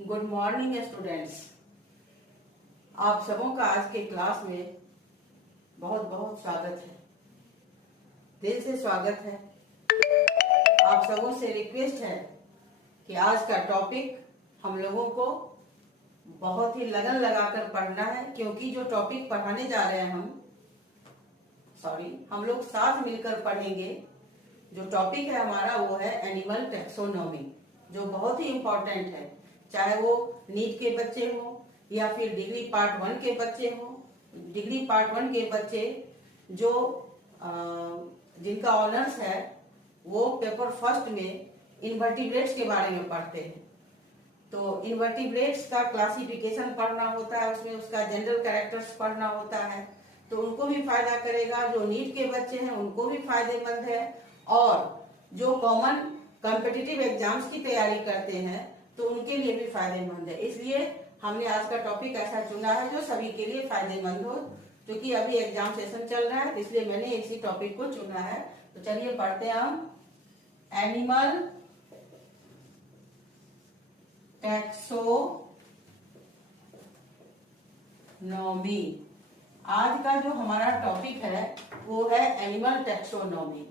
Good morning students. आप सबों का आज के क्लास में बहुत बहुत स्वागत है, दिल से स्वागत है। आप सबों से रिक्वेस्ट है कि आज का टॉपिक हम लोगों को बहुत ही लगन लगाकर पढ़ना है, क्योंकि जो टॉपिक पढ़ाने जा रहे हैं हम लोग साथ मिलकर पढ़ेंगे। जो टॉपिक है हमारा वो है एनिमल टैक्सोनॉमी, जो बहुत ही इम्पोर्टेंट है, चाहे वो नीट के बच्चे हो या फिर डिग्री पार्ट 1 के बच्चे हो। डिग्री पार्ट 1 के बच्चे जो जिनका ऑनर्स है वो पेपर फर्स्ट में इनवर्टिब्रेट्स के बारे में पढ़ते हैं। तो इनवर्टिब्रेट्स का क्लासिफिकेशन पढ़ना होता है, उसमें उसका जनरल कैरेक्टर्स पढ़ना होता है, तो उनको भी फायदा करेगा। जो नीट के बच्चे हैं उनको भी फायदेमंद है, और जो कॉमन कॉम्पिटिटिव एग्जाम्स की तैयारी करते हैं तो उनके लिए भी फायदेमंद है। इसलिए हमने आज का टॉपिक ऐसा चुना है जो सभी के लिए फायदेमंद हो, क्योंकि अभी एग्जाम सेशन चल रहा है, इसलिए मैंने इसी टॉपिक को चुना है। तो चलिए पढ़ते हैं हम एनिमल टैक्सोनॉमी। आज का जो हमारा टॉपिक है वो है एनिमल टैक्सोनॉमी।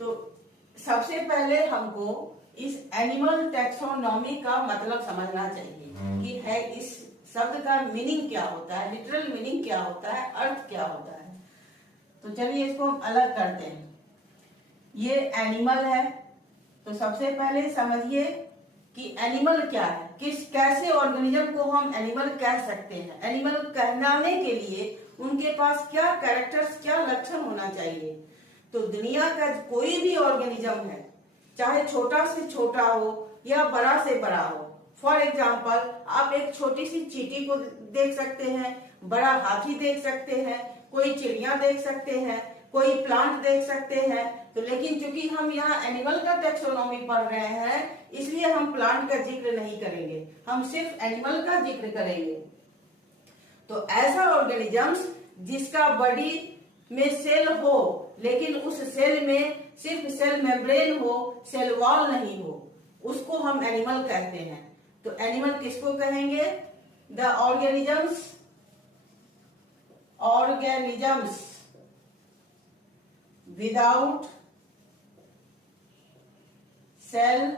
तो सबसे पहले हमको इस एनिमल टैक्सोनॉमी का मतलब समझना चाहिए कि है इस शब्द का मीनिंग क्या होता है, लिटरल मीनिंग क्या होता है, अर्थ क्या होता है। तो चलिए इसको हम अलग करते हैं। ये एनिमल है, तो सबसे पहले समझिए कि एनिमल क्या है, कैसे ऑर्गेनिज्म को हम एनिमल कह सकते हैं। एनिमल कहलाने के लिए उनके पास क्या कैरेक्टर्स, क्या लक्षण होना चाहिए। तो दुनिया का कोई भी ऑर्गेनिज्म है, चाहे छोटा से छोटा हो या बड़ा से बड़ा हो। फॉर एग्जाम्पल आप एक छोटी सी चींटी को देख सकते हैं, बड़ा हाथी देख सकते हैं, कोई चिड़िया देख सकते हैं, कोई प्लांट देख सकते हैं। तो लेकिन चूंकि हम यहाँ एनिमल का टैक्सोनॉमी पढ़ रहे हैं, इसलिए हम प्लांट का जिक्र नहीं करेंगे, हम सिर्फ एनिमल का जिक्र करेंगे। तो ऐसा ऑर्गेनिजम्स जिसका बॉडी में सेल हो, लेकिन उस सेल में सिर्फ सेल मेम्ब्रेन हो, सेल वॉल नहीं हो, उसको हम एनिमल कहते हैं। तो एनिमल किसको कहेंगे? The organisms without cell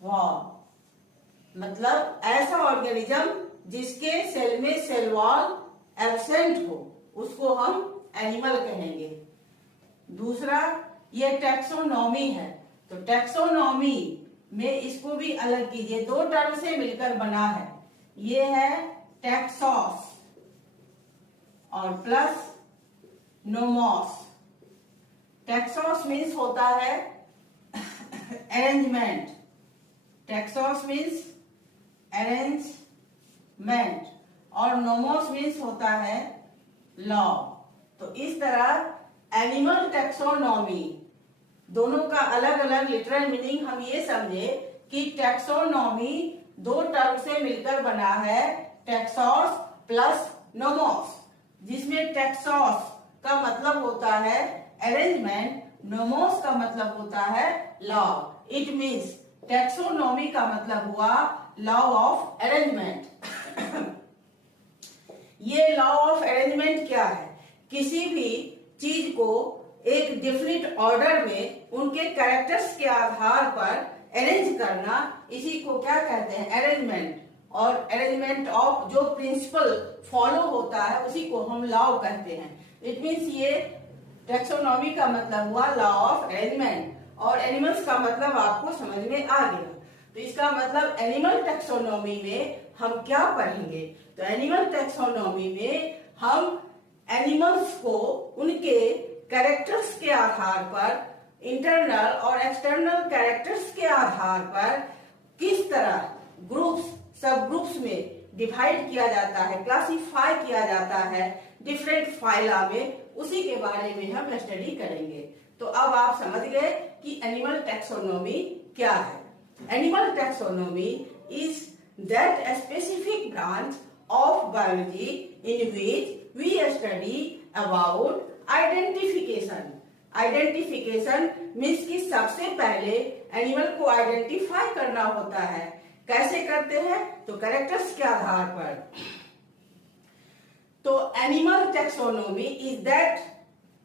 wall, मतलब ऐसा ऑर्गेनिज्म जिसके सेल में सेल वॉल एब्सेंट हो, उसको हम एनिमल कहेंगे। दूसरा ये टैक्सोनॉमी है, तो टैक्सोनॉमी में इसको भी अलग कीजिए, दो टर्म से मिलकर बना है। ये है टैक्सॉस और प्लस नोमॉस। टैक्सॉस मीन्स होता है अरेंजमेंट, टैक्सॉस मीन्स अरेंजमेंट, और नोमोस मीन्स होता है लॉ। तो इस तरह एनिमल टैक्सोनॉमी दोनों का अलग अलग लिटरल मीनिंग हम ये समझे कि टैक्सोनॉमी दो टर्म से मिलकर बना है, टैक्सॉस प्लस नोमोस, जिसमें टैक्सॉस का मतलब होता है अरेंजमेंट, नोमोस का मतलब होता है लॉ। इट मीन्स टैक्सोनॉमी का मतलब हुआ लॉ ऑफ अरेंजमेंट। ये लॉ ऑफ अरेंजमेंट क्या है? किसी भी चीज को एक डिफिनिट ऑर्डर में उनके कैरेक्टर्स के आधार पर अरेंज करना, इसी को क्या कहते हैं? अरेंजमेंट। और अरेंजमेंट ऑफ जो प्रिंसिपल फॉलो होता है उसी को हम लॉ कहते हैं। इट मीन्स ये टैक्सोनॉमी का मतलब हुआ लॉ ऑफ अरेंजमेंट, और एनिमल्स का मतलब आपको समझ में आ गया। तो इसका मतलब एनिमल टैक्सोनॉमी में हम क्या पढ़ेंगे? तो एनिमल टैक्सोनॉमी में हम एनिमल्स को उनके कैरेक्टर्स के आधार पर, इंटरनल और एक्सटर्नल कैरेक्टर्स के आधार पर किस तरह ग्रुप्स, सब ग्रुप्स में डिवाइड किया जाता है, क्लासिफाई किया जाता है डिफरेंट फाइला में, उसी के बारे में हम स्टडी करेंगे। तो अब आप समझ गए कि एनिमल टैक्सोनॉमी क्या है। Animal taxonomy is that specific branch of biology in which we study about identification. Identification means कि सबसे पहले एनिमल को आइडेंटिफाई करना होता है कैसे करते हैं? तो कैरेक्टर्स के आधार पर। तो animal taxonomy is that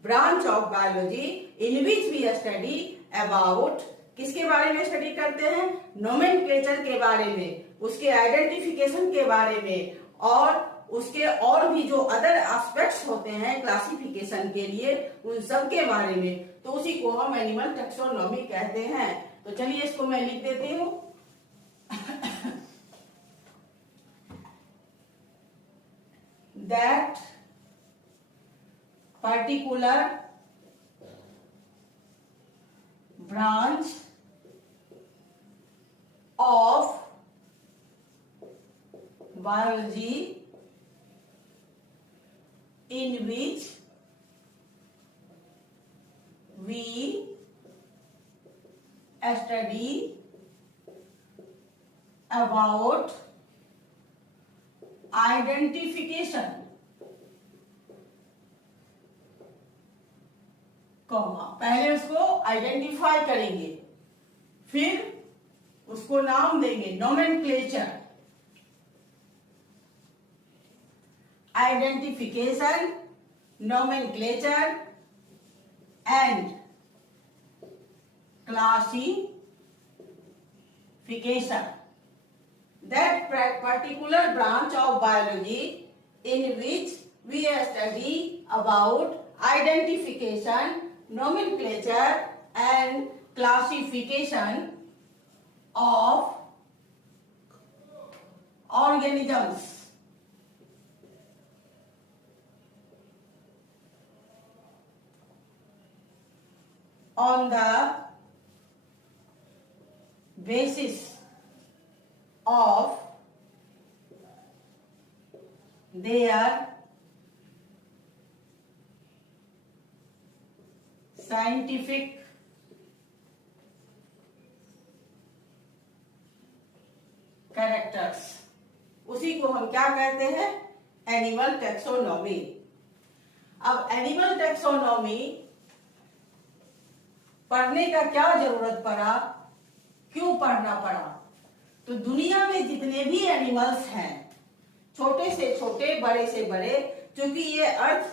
branch of biology in which we study about, किसके बारे में स्टडी करते हैं? नोमेनक्लेचर के बारे में, उसके आइडेंटिफिकेशन के बारे में, और उसके और भी जो अदर एस्पेक्ट्स होते हैं क्लासिफिकेशन के लिए, उन सब के बारे में। तो उसी को हम एनिमल टैक्सोनॉमी कहते हैं। तो चलिए इसको मैं लिख देती हूं। That particular branch of biology in which we study about identification, पहले उसको आइडेंटिफाई करेंगे, फिर उसको नाम देंगे nomenclature, identification, nomenclature and classification. That particular branch of biology in which we study about identification, nomenclature and classification of organisms. On the basis of their scientific characters, उसी को हम क्या कहते हैं? Animal taxonomy. अब एनिमल टैक्सोनॉमी पढ़ने का क्या जरूरत पड़ा, क्यों पढ़ना पड़ा? तो दुनिया में जितने भी एनिमल्स हैं, छोटे से छोटे, बड़े से बड़े, क्योंकि ये अर्थ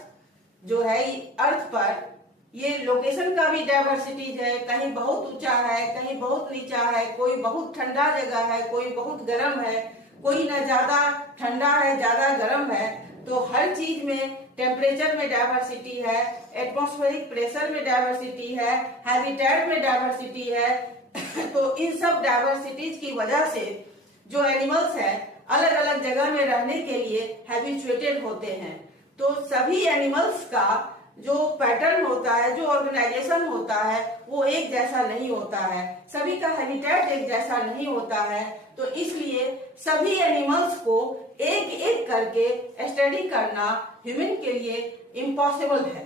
जो है, अर्थ पर ये लोकेशन का भी डाइवर्सिटीज है, कहीं बहुत ऊंचा है, कहीं बहुत नीचा है, कोई बहुत ठंडा जगह है, कोई बहुत गर्म है, कोई ना ज्यादा ठंडा है ज्यादा गर्म है। तो हर चीज में टेम्परेचर में डाइवर्सिटी है, एटमॉस्फेरिक प्रेशर में डाइवर्सिटी है, हैबिटेट में डाइवर्सिटी है। तो इन सब डाइवर्सिटीज की वजह से जो एनिमल्स है अलग अलग जगह में रहने के लिए हैबिचुएटेड होते हैं। तो सभी एनिमल्स का जो पैटर्न होता है, जो ऑर्गेनाइजेशन होता है, वो एक जैसा नहीं होता है, सभी का हैबिटेट एक जैसा नहीं होता है। तो इसलिए सभी एनिमल्स को एक एक करके स्टडी करना ह्यूमन के लिए इम्पॉसिबल है।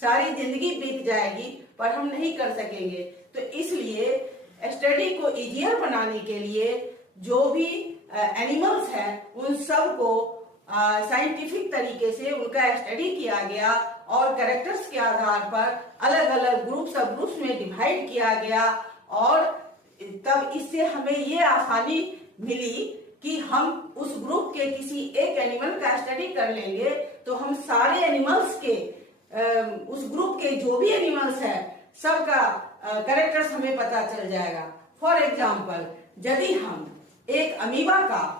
सारी जिंदगी बीत जाएगी पर हम नहीं कर सकेंगे। तो इसलिए स्टडी को इजियर बनाने के लिए जो भी एनिमल्स हैं उन सब को साइंटिफिक तरीके से उनका स्टडी किया गया और कैरेक्टर्स के आधार पर अलग अलग ग्रुप सब ग्रुप्स में डिवाइड किया गया। और तब इससे हमें ये आसानी मिली कि हम उस ग्रुप के किसी एक एनिमल का स्टडी कर लेंगे तो हम सारे एनिमल्स के उस ग्रुप के जो भी एनिमल्स हैं सबका कैरेक्टर्स हमें पता चल जाएगा। फॉर एग्जाम्पल, यदि हम एक अमीबा का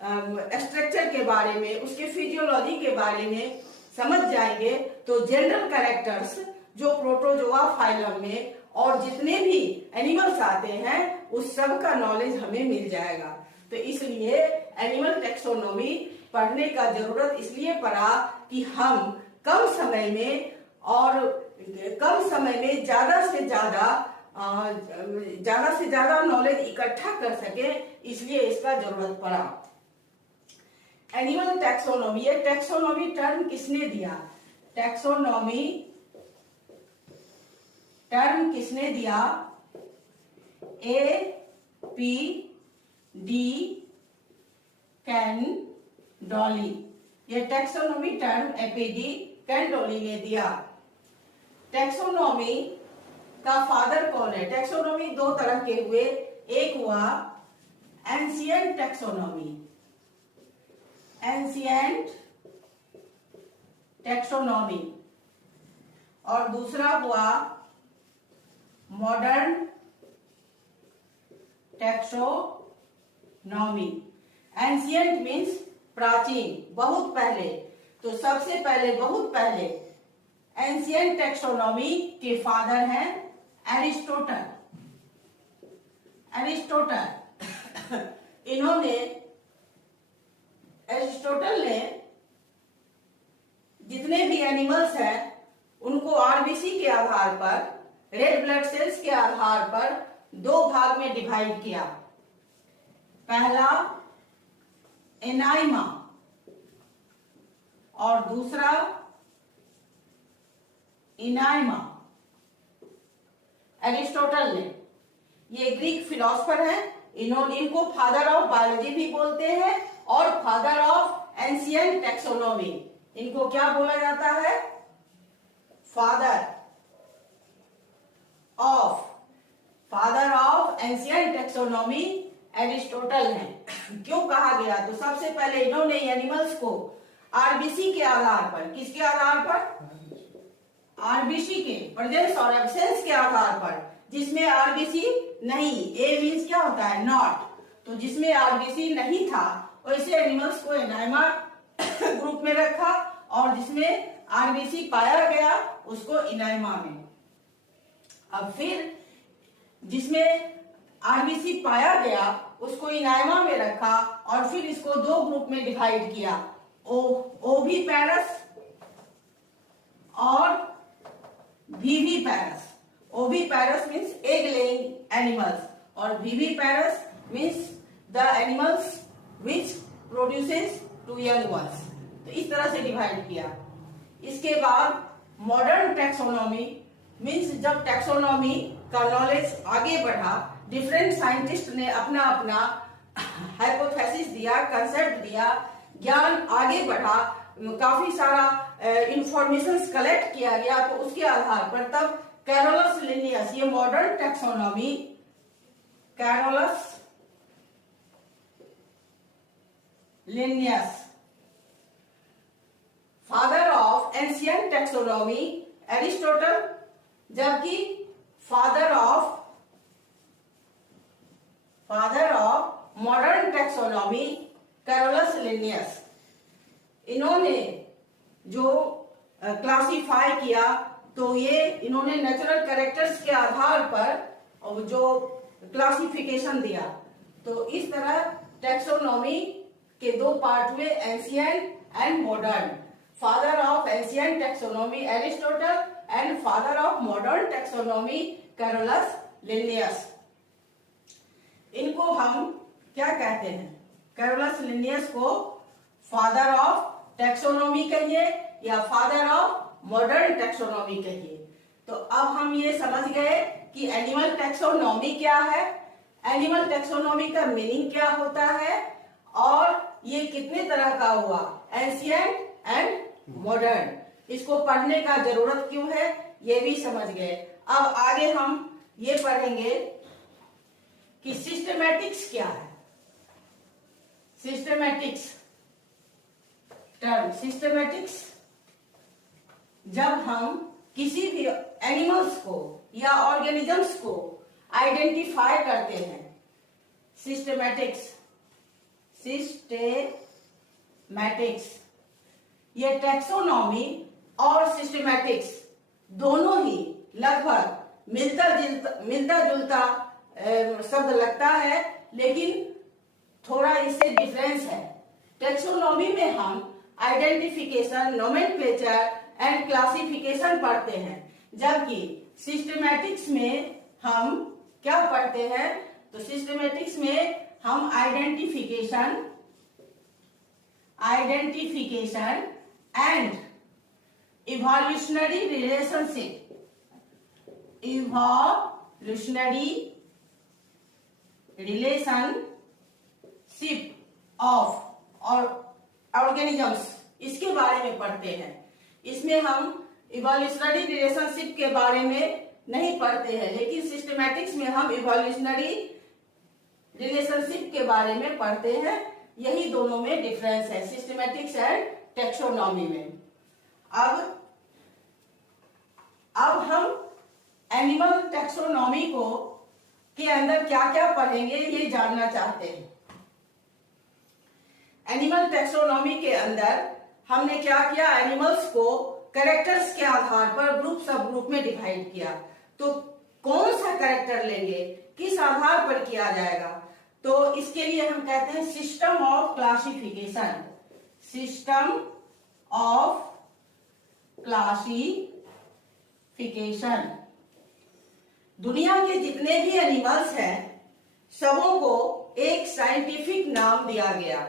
स्ट्रक्चर के बारे में, उसके फिजियोलॉजी के बारे में समझ जाएंगे तो जनरल कैरेक्टर्स जो प्रोटोजोआ फाइलम में और जितने भी एनिमल्स आते हैं उस सब का नॉलेज हमें मिल जाएगा। तो इसलिए एनिमल टैक्सोनॉमी पढ़ने का जरूरत इसलिए पड़ा कि हम कम समय में ज्यादा से ज्यादा नॉलेज इकट्ठा कर सके, इसलिए इसका जरूरत पड़ा। एनिमल टैक्सोनॉमी, ये टैक्सोनॉमी टर्म किसने दिया? टैक्सोनॉमी टर्म किसने दिया? A.P. D. कैंडोली। ये टैक्सोनॉमी टर्म A.P.D. कैंडोली ने दिया। टैक्सोनॉमी का फादर कौन है? टैक्सोनॉमी दो तरह के हुए, एक हुआ एंशिएंट टैक्सोनॉमी, और दूसरा हुआ मॉडर्न टैक्सोनॉमी। एंशिएंट मीन्स प्राचीन, बहुत पहले। तो सबसे पहले, बहुत पहले एंशिएंट टैक्सोनॉमी के फादर हैं एरिस्टोटल। एरिस्टोटल ने जितने भी एनिमल्स हैं उनको आरबीसी के आधार पर, रेड ब्लड सेल्स के आधार पर दो भाग में डिवाइड किया। पहला एनाइमा और दूसरा इनाइमा। एरिस्टोटल ने, ये ग्रीक फिलोसफर हैं, इनको फादर ऑफ बायोलॉजी भी बोलते हैं और फादर ऑफ एंशिएंट टैक्सोनॉमी। इनको क्या बोला जाता है? Father of ancient taxonomy Aristotle है। क्यों कहा गया? तो सबसे पहले इन्होंने एनिमल्स को आरबीसी के आधार पर, किसके आधार पर? आरबीसी के प्रेजेंस और एब्सेंस के आधार पर, जिसमें आरबीसी नहीं, ए मीन्स क्या होता है? नॉट। तो जिसमें आरबीसी नहीं था वैसे एनिमल्स को एनाइमा ग्रुप में रखा, और जिसमें आरबीसी पाया गया उसको इनाइमा में। अब फिर जिसमें आरबीसी पाया गया उसको इनाइमा में रखा, और फिर इसको दो ग्रुप में डिवाइड किया, ओविपेरस और viviparous. Oviparous means egg laying animals, और viviparous means the animals which produces to young ones. तो इस तरह से डिवाइड किया। इसके बाद मॉडर्न टैक्सोनॉमी मीन्स जब टैक्सोनॉमी का नॉलेज आगे बढ़ा, डिफरेंट साइंटिस्ट ने अपना अपना हाइपोथेसिस दिया, कंसेप्ट दिया, ज्ञान आगे बढ़ा, काफी सारा इंफॉर्मेशन कलेक्ट किया गया, तो उसके आधार पर तब कैरोलस लिनियस, ये modern taxonomy, Carolus Linnaeus, father of ancient taxonomy Aristotle, जबकि father of modern taxonomy Carolus Linnaeus. इन्होंने जो क्लासिफाई किया तो ये इन्होंने नेचुरल कैरेक्टर्स के आधार पर जो क्लासिफिकेशन दिया। तो इस तरह टैक्सोनॉमी के दो पार्ट हुए, ancient and modern. Father of ancient taxonomy Aristotle and father of modern taxonomy Carolus Linnaeus. इनको हम क्या कहते हैं? कैरोलस लिनियस को फादर ऑफ टैक्सोनॉमी कहिए या फादर ऑफ मॉडर्न टैक्सोनॉमी कहिए। तो अब हम ये समझ गए कि एनिमल टैक्सोनॉमी क्या है, एनिमल टैक्सोनॉमी का मीनिंग क्या होता है, और ये कितने तरह का हुआ, एंशिएंट एंड मॉडर्न। इसको पढ़ने का जरूरत क्यों है ये भी समझ गए। अब आगे हम ये पढ़ेंगे कि सिस्टेमैटिक्स क्या है। सिस्टेमैटिक्स टर्म, सिस्टेमैटिक्स जब हम किसी भी एनिमल्स को या ऑर्गेनिजम्स को आइडेंटिफाई करते हैं, सिस्टेमैटिक्स ये टैक्सोनॉमी और सिस्टेमैटिक्स दोनों ही लगभग मिलता जुलता शब्द लगता है, लेकिन थोड़ा इससे डिफरेंस है। टैक्सोनॉमी में हम आइडेंटिफिकेशन, नोमेनक्लेचर एंड क्लासिफिकेशन पढ़ते हैं, जबकि सिस्टेमैटिक्स में हम क्या पढ़ते हैं? तो सिस्टेमैटिक्स में हम identification and evolutionary relationship of organisms, इसके बारे में पढ़ते हैं। इसमें हम इवोल्यूशनरी रिलेशनशिप के बारे में नहीं पढ़ते हैं, लेकिन सिस्टेमैटिक्स में हम इवोल्यूशनरी रिलेशनशिप के बारे में पढ़ते हैं। यही दोनों में डिफरेंस है, सिस्टमैटिक्स एंड टैक्सोनॉमी में। अब हम एनिमल टैक्सोनॉमी को के अंदर क्या क्या पढ़ेंगे ये जानना चाहते हैं। एनिमल टैक्सोनॉमी के अंदर हमने क्या किया, एनिमल्स को कैरेक्टर्स के आधार पर ग्रुप सब ग्रुप में डिवाइड किया। तो कौन सा कैरेक्टर लेंगे, किस आधार पर किया जाएगा, तो इसके लिए हम कहते हैं system of classification. System of classification. दुनिया के जितने भी एनिमल्स हैं सबों को एक साइंटिफिक नाम दिया गया।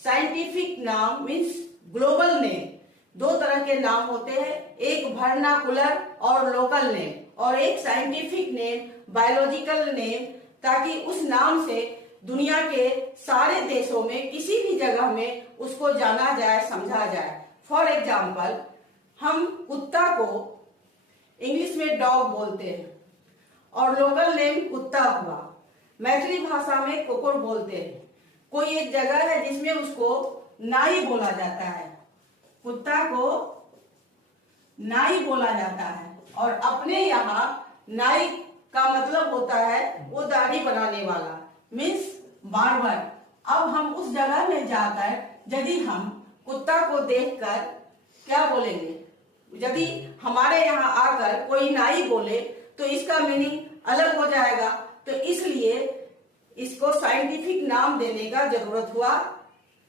साइंटिफिक नाम मीन्स ग्लोबल नेम। दो तरह के नाम होते हैं, एक वर्नाकुलर और लोकल नेम, और एक साइंटिफिक नेम, बायोलॉजिकल नेम, ताकि उस नाम से दुनिया के सारे देशों में किसी भी जगह में उसको जाना जाए, समझा जाए। फॉर एग्जाम्पल, हम कुत्ता को इंग्लिश में डॉग बोलते हैं और लोकल नेम कुत्ता हुआ। मैथिली भाषा में कुकुर बोलते हैं। कोई एक जगह है जिसमें उसको नाई बोला जाता है, कुत्ता को नाई बोला जाता है, और अपने यहाँ नाई का मतलब होता है वो दाढ़ी बनाने वाला, मीन्स बार्बर। अब हम उस जगह में जाकर यदि हम कुत्ता को देखकर क्या बोलेंगे, यदि हमारे यहाँ आकर कोई नाई बोले तो इसका मीनिंग अलग हो जाएगा। तो इसलिए इसको साइंटिफिक नाम देने का जरूरत हुआ,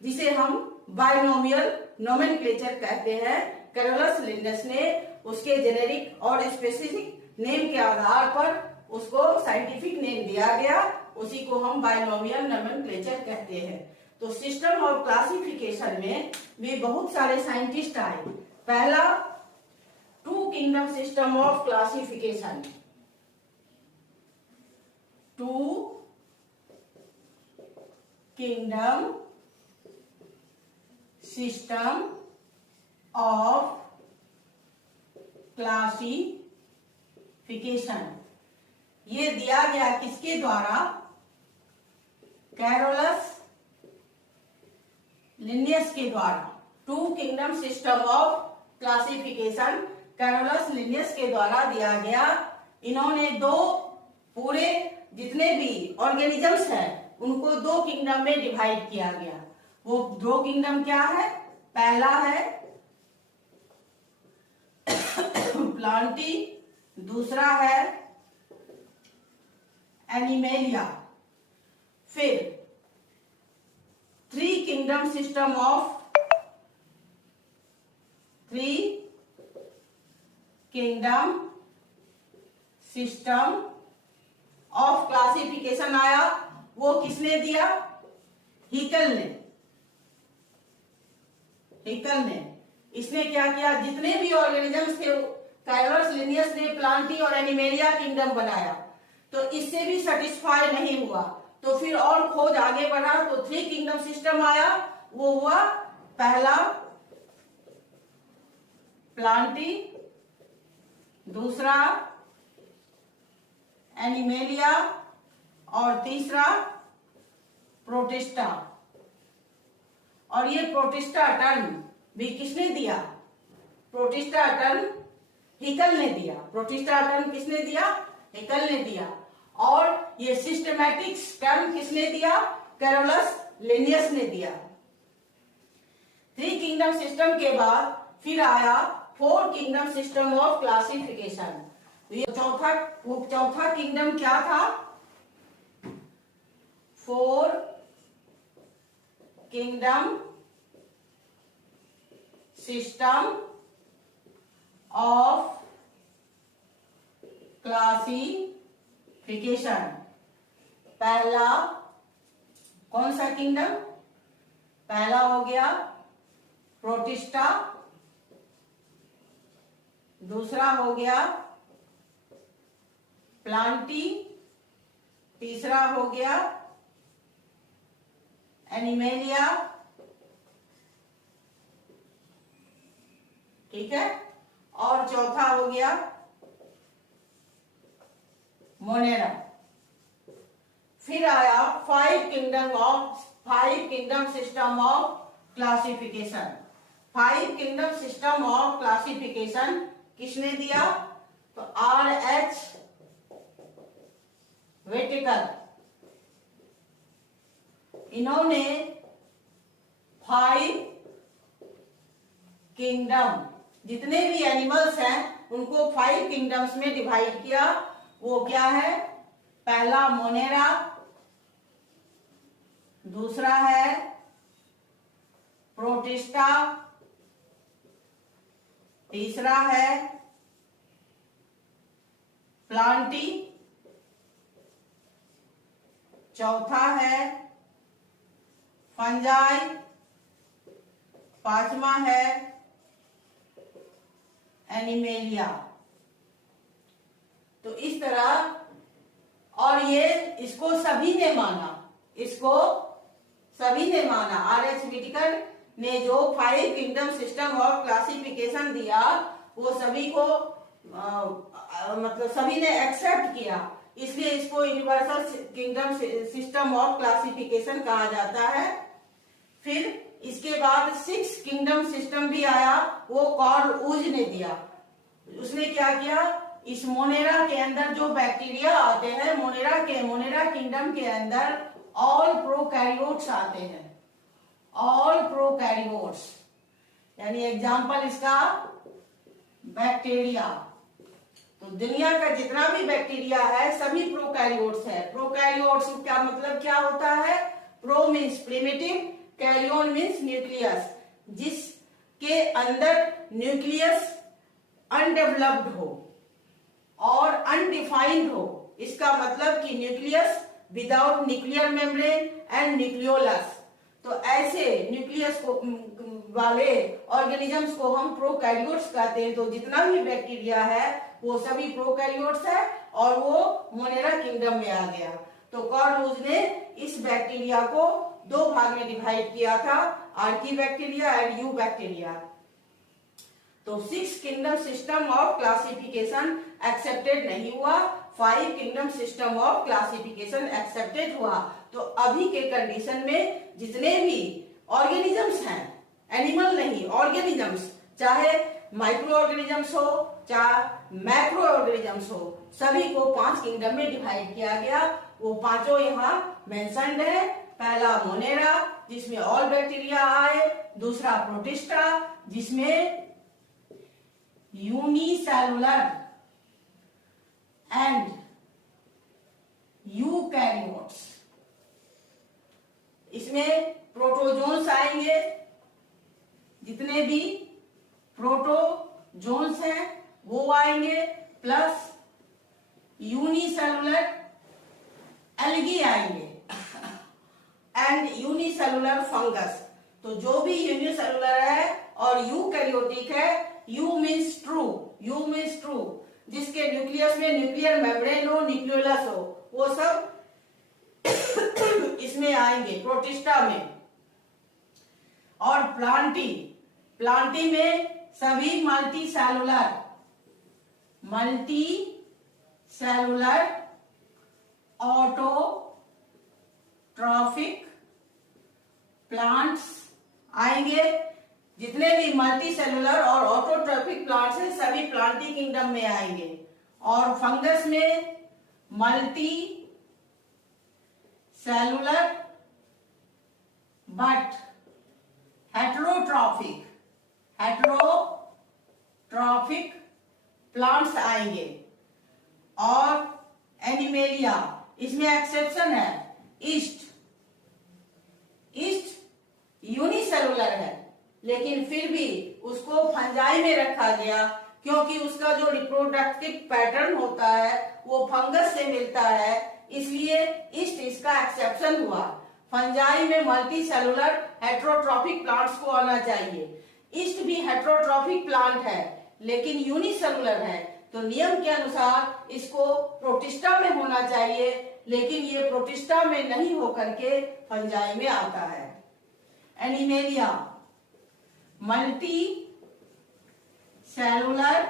जिसे हम बाइनोमियल नोमेनक्लेचर कहते हैं। कैरोलस लिन्नस ने उसके जेनेरिक और स्पेसिफिक नेम के आधार पर उसको साइंटिफिक नेम दिया गया, उसी को हम बाइनोमियल नोमेनक्लेचर कहते हैं। तो सिस्टम ऑफ क्लासिफिकेशन में भी बहुत सारे साइंटिस्ट आए। पहला, two kingdom system of classification. Two kingdom system of classification. ये दिया गया किसके द्वारा, कैरोलस लिन्नियस के द्वारा। Two kingdom system of classification Carolus Linnaeus के द्वारा दिया गया। इन्होंने दो पूरे जितने भी ऑर्गेनिजम्स हैं उनको दो किंगडम में डिवाइड किया गया। वो दो किंगडम क्या है, पहला है प्लांटी, दूसरा है एनिमेलिया। फिर three kingdom system of classification आया। वो किसने दिया, हिकल ने। इसने क्या किया, जितने भी ऑर्गेनिजम्स थे कैरोलस लिन्नियस ने प्लांटी और एनिमेलिया किंगडम बनाया। तो इससे भी सेटिस्फाई नहीं हुआ, तो फिर और खोज आगे बढ़ा, तो थ्री किंगडम सिस्टम आया। वो हुआ पहला प्लांटी, दूसरा एनिमेलिया और तीसरा प्रोटिस्टा। और ये प्रोटिस्टा टर्म भी किसने दिया, प्रोटिस्टा टर्म हिकल ने दिया। प्रोटिस्टा टर्म किसने दिया, हिकल ने दिया। और ये सिस्टमैटिक्स टर्म किसने दिया, कैरोलस लिन्नियस ने दिया। थ्री किंगडम सिस्टम के बाद फिर आया four kingdom system of classification. ये चौथा किंगडम क्या था, four kingdom system of classification. पहला कौन सा किंगडम, पहला हो गया प्रोटिस्टा, दूसरा हो गया प्लांटी, तीसरा हो गया एनिमेलिया, ठीक है, और चौथा हो गया मोनेरा। फिर आया five kingdom system of classification. Five kingdom system of classification किसने दिया? तो R.H. व्हिटेकर। इन्होंने फाइव किंगडम, जितने भी एनिमल्स हैं उनको फाइव किंगडम्स में डिवाइड किया। वो क्या है? पहला मोनेरा, दूसरा है प्रोटिस्टा, तीसरा है प्लांटी, चौथा है फंजाई, पांचवा है एनिमेलिया। तो इस तरह, और ये इसको सभी ने माना, R.H. व्हिटेकर ने जो five kingdom system of classification दिया वो सभी को मतलब सभी ने एक्सेप्ट किया, इसलिए इसको universal kingdom system of classification कहा जाता है। फिर इसके बाद सिक्स किंगडम सिस्टम भी आया, वो कार्ल वुज ने दिया। उसने क्या किया? इस मोनेरा के अंदर जो बैक्टीरिया आते हैं, मोनेरा किंगडम के अंदर ऑल प्रोकैरियोट्स आते हैं, ऑल प्रोकैरियोट्स, यानी एग्जाम्पल इसका बैक्टीरिया। तो दुनिया का जितना भी बैक्टीरिया है सभी प्रोकैरियोट्स है। प्रोकैरियोट्स का मतलब क्या होता है? Pro means primitive, कैरियोन means nucleus, जिसके अंदर न्यूक्लियस अनडेवलप्ड हो और अनडिफाइंड हो। इसका मतलब कि nucleus without nuclear membrane and nucleolus. तो ऐसे न्यूक्लियस को वाले ऑर्गेनिजम्स को हम प्रोकैरियोट्स कहते हैं। तो जितना भी बैक्टीरिया है वो सभी प्रोकैरियोट्स है और वो मोनेरा किंगडम में आ गया। तो कार्ल वुज ने इस बैक्टीरिया को दो भाग में डिवाइड किया था, archaebacteria and eubacteria. तो six kingdom system of classification accepted नहीं हुआ, five kingdom system of classification accepted हुआ। तो अभी के कंडीशन में जितने भी ऑर्गेनिजम्स हैं, एनिमल नहीं ऑर्गेनिजम्स, चाहे माइक्रो ऑर्गेनिजम्स हो चाहे मैक्रो ऑर्गेनिजम्स हो, सभी को पांच किंगडम में डिवाइड किया गया। वो पांचों यहाँ मेंशन्ड है। पहला मोनेरा जिसमें ऑल बैक्टीरिया आए, दूसरा प्रोटिस्टा जिसमें यूनिसेलुलर एंड यूकैरियोट्स, इसमें प्रोटोजोन्स आएंगे, जितने भी प्रोटोजोन्स हैं वो आएंगे, प्लस यूनिसेलुलर एल्गी आएंगे एंड यूनिसेलुलर फंगस। तो जो भी यूनिसेलुलर है और यूकैरियोटिक है, यू मीन्स ट्रू, जिसके न्यूक्लियस में न्यूक्लियर मेम्ब्रेन हो, न्यूक्लियोलस हो, वो सब इसमें आएंगे प्रोटिस्टा में। और प्लांटी में सभी मल्टी सेलुलर ऑटोट्रॉफिक प्लांट्स आएंगे। जितने भी मल्टी सेलुलर और ऑटोट्रॉफिक प्लांट्स हैं सभी प्लांटी किंगडम में आएंगे। और फंगस में multi cellular but heterotrophic plants आएंगे। और एनिमेलिया, इसमें एक्सेप्शन है, ईस्ट यूनिसेलुलर है, लेकिन फिर भी उसको फंजाई में रखा गया क्योंकि उसका जो रिप्रोडक्टिव पैटर्न होता है वो फंगस से मिलता है, इसलिए ईस्ट इसका एक्सेप्शन हुआ। फंजाई में मल्टी सेलुलर हेटेरोट्रॉफिक प्लांट्स को आना चाहिए। ईस्ट भी हेटेरोट्रॉफिक प्लांट है लेकिन यूनिसेलुलर है, तो नियम के अनुसार इसको प्रोटिस्टा में होना चाहिए, लेकिन ये प्रोटिस्टा में नहीं होकर के फंजाई में आता है। Animalia multi cellular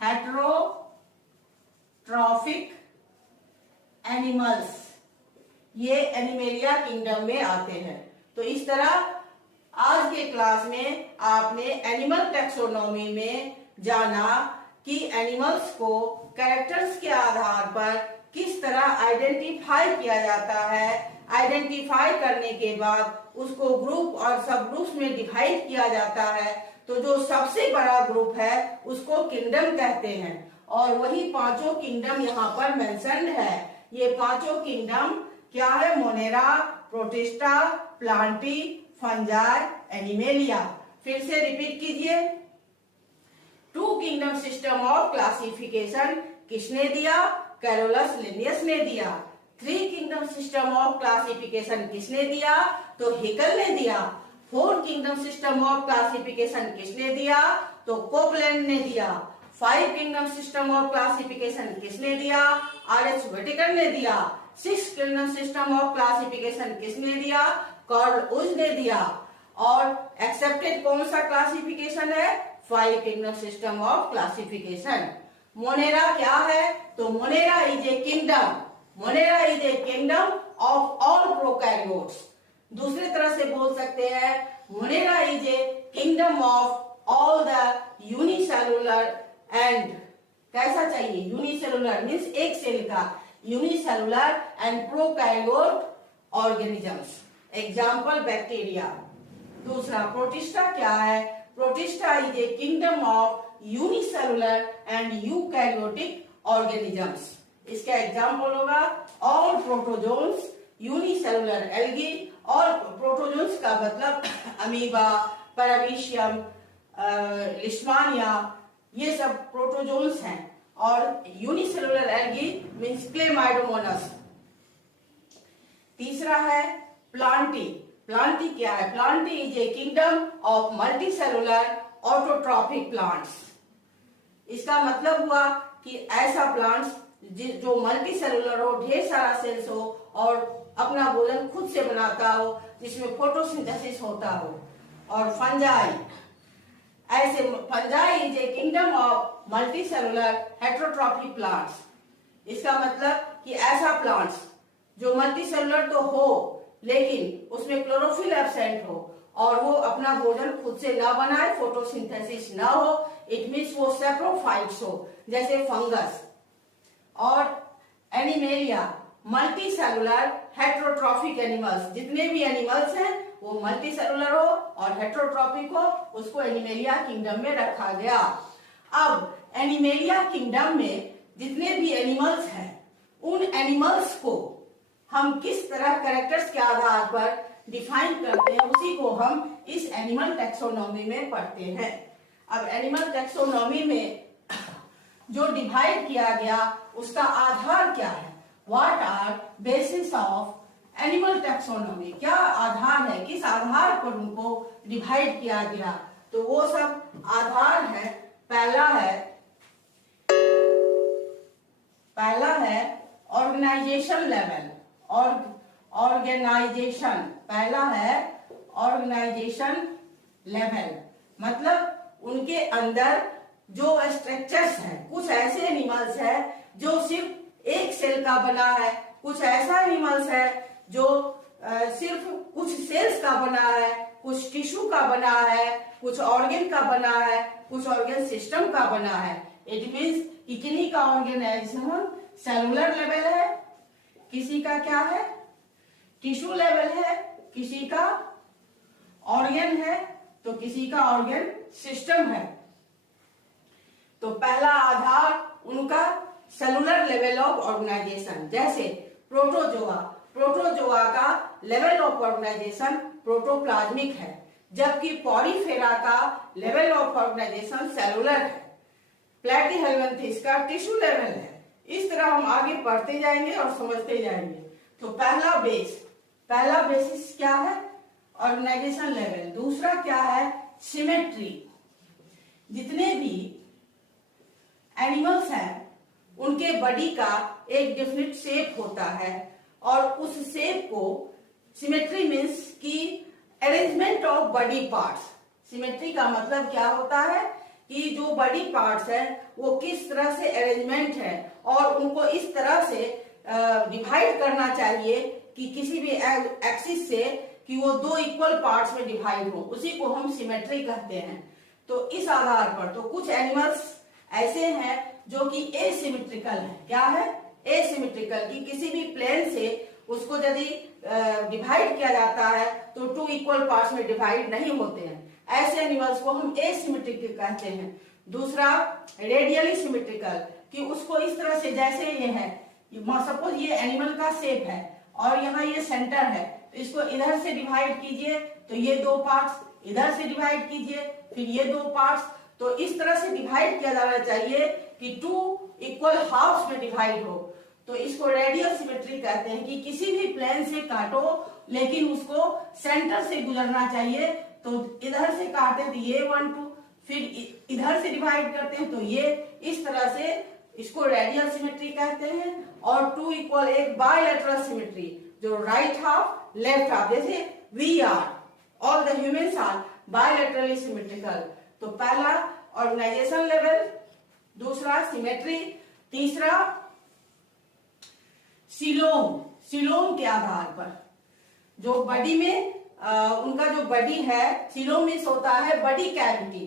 heterotrophic animals. ये एनिमेलिया किंगडम में आते हैं। तो इस तरह आज के क्लास में आपने एनिमल टैक्सोनॉमी में जाना कि एनिमल्स को कैरेक्टर्स के आधार पर किस तरह आइडेंटिफाई किया जाता है। आइडेंटिफाई करने के बाद उसको ग्रुप और सब ग्रुप्स में डिवाइड किया जाता है। तो जो सबसे बड़ा ग्रुप है उसको किंगडम कहते हैं और वही पांचों किंगडम यहाँ पर मेंशन्ड है। ये पांचों किंगडम क्या है? Monera, Protista, Plantae, Fungi, Animalia. फिर से रिपीट कीजिए। Two kingdom system of classification किसने दिया? कैरोलस लिनियस ने दिया। Three kingdom system of classification किसने दिया? तो हेकल ने दिया। Four kingdom system of classification किसने दिया? तो कोपलैंड ने दिया। Five kingdom system of classification किसने दिया? आर.एच. व्हिटेकर ने दिया। Six kingdom system of classification किसने दिया? कार्ल उज ने दिया। और एक्सेप्टेड कौन सा क्लासिफिकेशन है? Five kingdom system of classification. Monera क्या है? तो Monera is a kingdom. Monera is a kingdom of all prokaryotes. दूसरी तरह से बोल सकते हैं Monera is a kingdom of all the unicellular and कैसा चाहिए? यूनिसेलुलर मीन्स एक सेल का, unicellular and prokaryote organisms. Example bacteria. दूसरा प्रोटिस्टा क्या है? Protista is a kingdom of unicellular and eukaryotic organisms. इसका एग्जाम्पल होगा ऑल प्रोटोजोन्स, यूनिसेलुलर एल्गी। और प्रोटोजोन्स का मतलब अमीबा, पैरामीशियम, लिश्मानिया, ये सब प्रोटोजोन्स हैं। और यूनिसेलुलर एल्गी मीन्स क्लेमाइडोमोनास। तीसरा है प्लांटी। प्लांटी क्या है? Plantae is a kingdom of multicellular autotrophic plants. इसका मतलब हुआ कि ऐसा प्लांट्स जो मल्टी सेलुलर हो, ढेर सारा सेल्स हो और अपना भोजन खुद से बनाता हो, जिसमें फोटोसिंथेसिस होता हो। और फंजाई, ऐसे fungi is a kingdom of multi cellular heterotrophic plants. इसका मतलब कि ऐसा प्लांट्स जो मल्टी सेलुलर तो हो लेकिन उसमें क्लोरोफिल एब्सेंट हो और वो अपना भोजन खुद से ना बनाए, फोटोसिंथेसिस ना हो। इट मीन्स वो सेप्रोफाइट्स हो, जैसे फंगस। और animalia multi cellular heterotrophic animals. जितने भी एनिमल्स हैं वो मल्टी सेलुलर हो और हेटेरोट्रॉपिक हो, उसको एनिमेलिया किंगडम में रखा गया। अब एनिमेलिया किंगडम में जितने भी एनिमल्स हैं उन एनिमल्स को हम किस तरह कैरेक्टर्स के आधार पर डिफाइन करते हैं, उसी को हम इस एनिमल टैक्सोनॉमी में पढ़ते हैं। अब एनिमल टैक्सोनॉमी में जो डिवाइड किया गया उसका आधार क्या है? What are basis of animal taxonomy? क्या आधार है, किस आधार पर उनको डिवाइड किया गया? तो वो सब आधार है। पहला है ऑर्गेनाइजेशन लेवल। ऑर्गेनाइजेशन पहला है ऑर्गेनाइजेशन लेवल, मतलब उनके अंदर जो स्ट्रक्चर्स हैं। कुछ ऐसे एनिमल्स है जो सिर्फ एक सेल का बना है, कुछ ऐसा एनिमल्स है जो सिर्फ कुछ सेल्स का बना है, कुछ टिश्यू का बना है, कुछ ऑर्गन का बना है, कुछ ऑर्गन सिस्टम का बना है। इट मीन्स कितनी का ऑर्गेनाइजेशन सेलुलर लेवल है, किसी का क्या है टिश्यू लेवल है, किसी का ऑर्गन है तो किसी का ऑर्गन सिस्टम है। तो पहला आधार उनका सेलुलर लेवल ऑफ ऑर्गेनाइजेशन। जैसे प्रोटोजोआ का लेवल ऑफ ऑर्गेनाइजेशन प्रोटोप्लाज्मिक है, जबकि पॉलीफेरा का लेवल ऑफ ऑर्गेनाइजेशन सेलुलर है। प्लैटीहेल्मिन्थेस का टिश्यू लेवल है। इस तरह हम आगे पढ़ते जाएंगे और समझते जाएंगे। तो पहला बेसिस क्या है? Organisation level. दूसरा क्या है? सिमेट्री। जितने भी एनिमल्स हैं उनके बॉडी का एक डिफरेंट शेप होता है और उस शेप को सिमेट्री मीन्स की arrangement of body parts. Symmetry का मतलब क्या होता है कि जो बॉडी पार्ट्स है वो किस तरह से अरेंजमेंट है और उनको इस तरह से डिवाइड करना चाहिए कि किसी भी एक्सिस से कि वो दो इक्वल पार्ट्स में डिवाइड हो, उसी को हम सिमेट्री कहते हैं। तो इस आधार पर तो कुछ एनिमल्स ऐसे हैं जो कि एसिमेट्रिकल है। क्या है? एसिमेट्रिकल, कि किसी भी प्लेन से उसको यदि डिवाइड किया जाता है तो टू इक्वल पार्ट्स में डिवाइड नहीं होते हैं। ऐसे एनिमल्स को हम एसिमेट्रिकल कहते हैं। दूसरा रेडियली सिमेट्रिकल, कि उसको इस तरह से, जैसे ये है, सपोज ये एनिमल का शेप है और यहाँ ये सेंटर है, तो इसको इधर से डिवाइड कीजिए तो ये दो पार्ट्स, इधर से डिवाइड कीजिए फिर ये दो पार्ट्स, तो इस तरह से डिवाइड किया जाना चाहिए कि टू इक्वल हाफ्स में डिवाइड हो। तो इसको रेडियल सिमेट्री कहते हैं, कि किसी भी प्लेन से काटो लेकिन उसको सेंटर से गुजरना चाहिए। तो इधर से काटे तो ये 1 2, फिर इधर से डिवाइड करते हैं तो ये, इस तरह से इसको रेडियल सिमेट्री कहते हैं। और टू इक्वल, एक बायलैटरल सिमेट्री, जो राइट हाफ लेफ्ट हाफ, जैसे we are all the humans are bilaterally symmetrical. तो पहला ऑर्गेनाइजेशन लेवल, दूसरा सिमेट्री, तीसरा सिलोम। सिलोम के आधार पर जो बॉडी में उनका जो बॉडी है, सिलोम मीन्स होता है बॉडी कैविटी।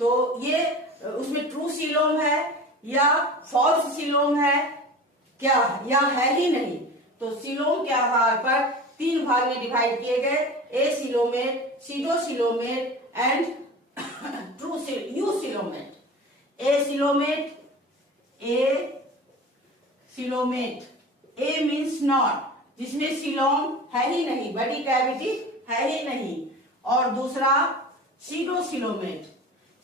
तो ये उसमें ट्रू सिलोम है या फॉल्स सिलोम है क्या, या है ही नहीं। तो सिलोम के आधार पर तीन भाग में डिवाइड किए गए, acoelomate, pseudocoelomate and true eucoelomate. Acoelomate, acoelomate, a means not, जिसमें सिलोम है ही नहीं, बॉडी कैविटी है ही नहीं। और दूसरा सीडो सिलोमेट,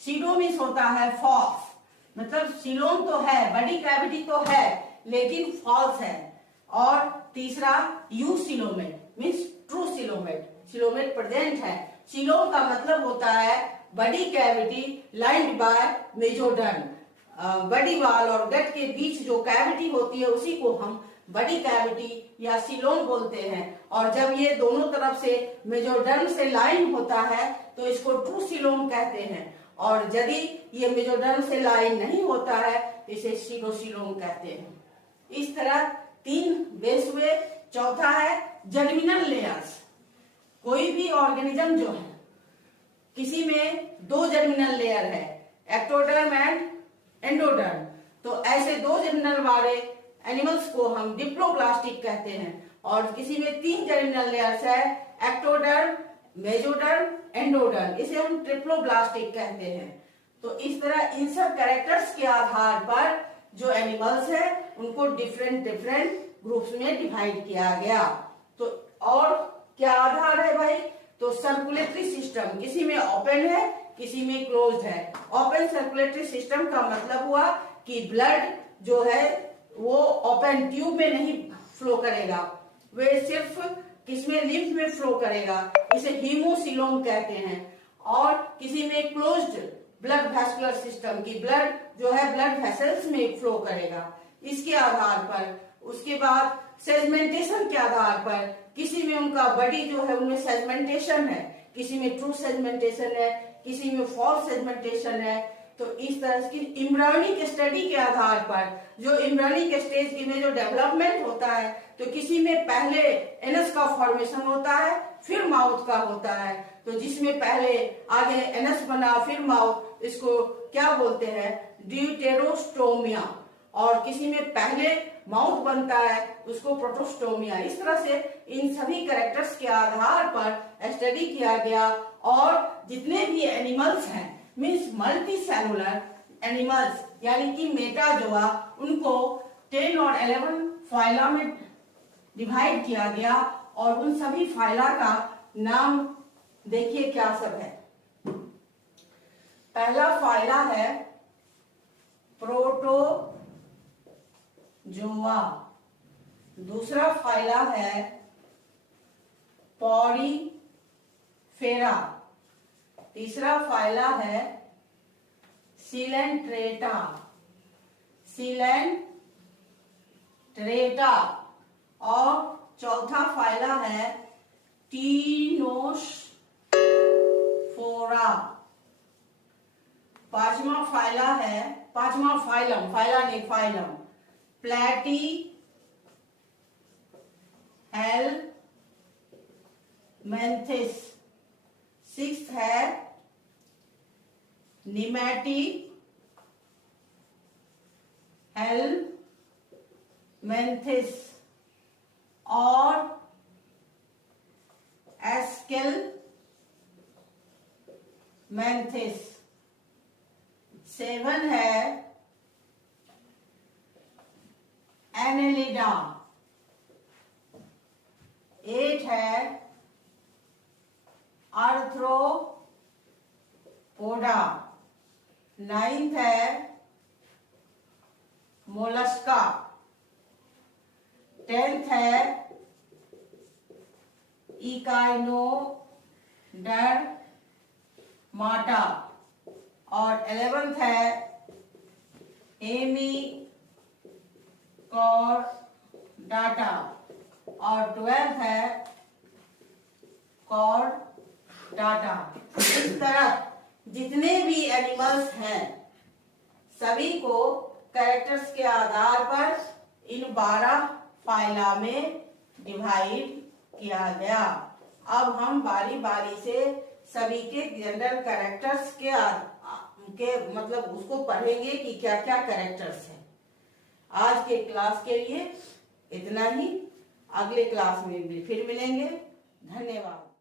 सीडो मीन्स होता है फॉल्स, मतलब सिलोम तो है, बॉडी कैविटी तो है लेकिन फॉल्स है। और तीसरा you coelomate means true coelomate, coelomate present है। सिलोम का मतलब होता है body cavity lined by mesoderm. Body wall और गट के बीच जो कैविटी होती है उसी को हम बॉडी कैविटी या सिलोम बोलते हैं। और जब ये दोनों तरफ से मेजोडर्म से लाइन होता है तो इसको ट्रू सिलोम कहते हैं। और यदि ये मेजोडर्म से लाइन नहीं होता है तो इसे सीडो सिलोम कहते हैं। इस तरह तीन बेस हुए। चौथा है जर्मिनल लेयर्स। कोई भी ऑर्गेनिज्म जो है, किसी में दो जर्मिनल लेयर है, एक्टोडर्म एंड एंडोडर्म। तो ऐसे दो जर्मिनल वाले एनिमल्स को हम डिप्लोब्लास्टिक कहते हैं। और किसी में तीन जर्मिनल लेयर्स है, एक्टोडर्म, मेजोडर्म, एंडोडर्म, इसे हम ट्रिप्लोब्लास्टिक कहते हैं। तो इस तरह इन सब कैरेक्टर्स के आधार पर जो एनिमल्स है उनको डिफरेंट डिफरेंट ग्रुप्स में डिवाइड किया गया। तो और क्या आधार है भाई? तो सर्कुलेटरी सिस्टम, किसी में ओपन है किसी में क्लोज्ड है। ओपन सर्कुलेटरी सिस्टम का मतलब हुआ कि ब्लड जो है वो ओपन ट्यूब में नहीं फ्लो करेगा, वे सिर्फ किसमें, लिम्फ में फ्लो करेगा, इसे हीमोसिलोम कहते हैं। और किसी में क्लोज्ड ब्लड वेस्कुलर सिस्टम की ब्लड जो है ब्लड वेसल्स में फ्लो करेगा, इसके आधार पर। उसके बाद सेगमेंटेशन के आधार पर किसी में उनका बॉडी जो है उनमें सेगमेंटेशन है, किसी में ट्रू सेगमेंटेशन है, किसी में फॉल्स सेगमेंटेशन है। तो इस तरह की एम्ब्रियोनिक स्टडी के आधार पर जो एम्ब्रियोनिक स्टेज की में जो डेवलपमेंट होता है, तो किसी में पहले एनस का फॉर्मेशन होता है फिर माउथ का होता है। तो जिसमें पहले आगे एनस बना फिर माउथ, इसको क्या बोलते हैं, ड्यूटेरोस्टोमिया। और किसी में पहले माउथ बनता है उसको प्रोटोस्टोमिया। इस तरह से इन सभी कैरेक्टर्स के आधार पर स्टडी किया गया। और जितने भी एनिमल्स हैं मीन्स मल्टी सेलुलर एनिमल्स यानी कि मेटाजोआ, उनको 10 और 11 फाइला में डिवाइड किया गया। और उन सभी फाइला का नाम देखिए क्या सब है। पहला फाइला है प्रोटोजोआ, दूसरा फाइला है पॉरीफेरा, तीसरा फाइला है सिलेंट्रेटा, सिलेंट्रेटा, और चौथा फाइला है टीनोस्फोरा, पांचवा फाइला है, पांचवा फाइलम, फाइला नहीं फाइलम, प्लेटीफेरा, हेलमिंथिस। सिक्स्थ है निमेटिक, हेलमिंथिस और एस्केलमेंथिस। 7 है एनेलिडा। 8 है आर्थ्रोपोडा। 9th है मोलस्का। 10th है इकाइनोडर्माटा और 11th है हेमिकॉर्डाटा और 12th है कॉर्डाटा। इस तरह जितने भी एनिमल्स हैं सभी को कैरेक्टर्स के आधार पर इन 12 फाइला में डिवाइड किया गया। अब हम बारी बारी से सभी के जनरल कैरेक्टर्स के मतलब उसको पढ़ेंगे कि क्या क्या कैरेक्टर्स हैं। आज के क्लास के लिए इतना ही। अगले क्लास में भी फिर मिलेंगे। धन्यवाद।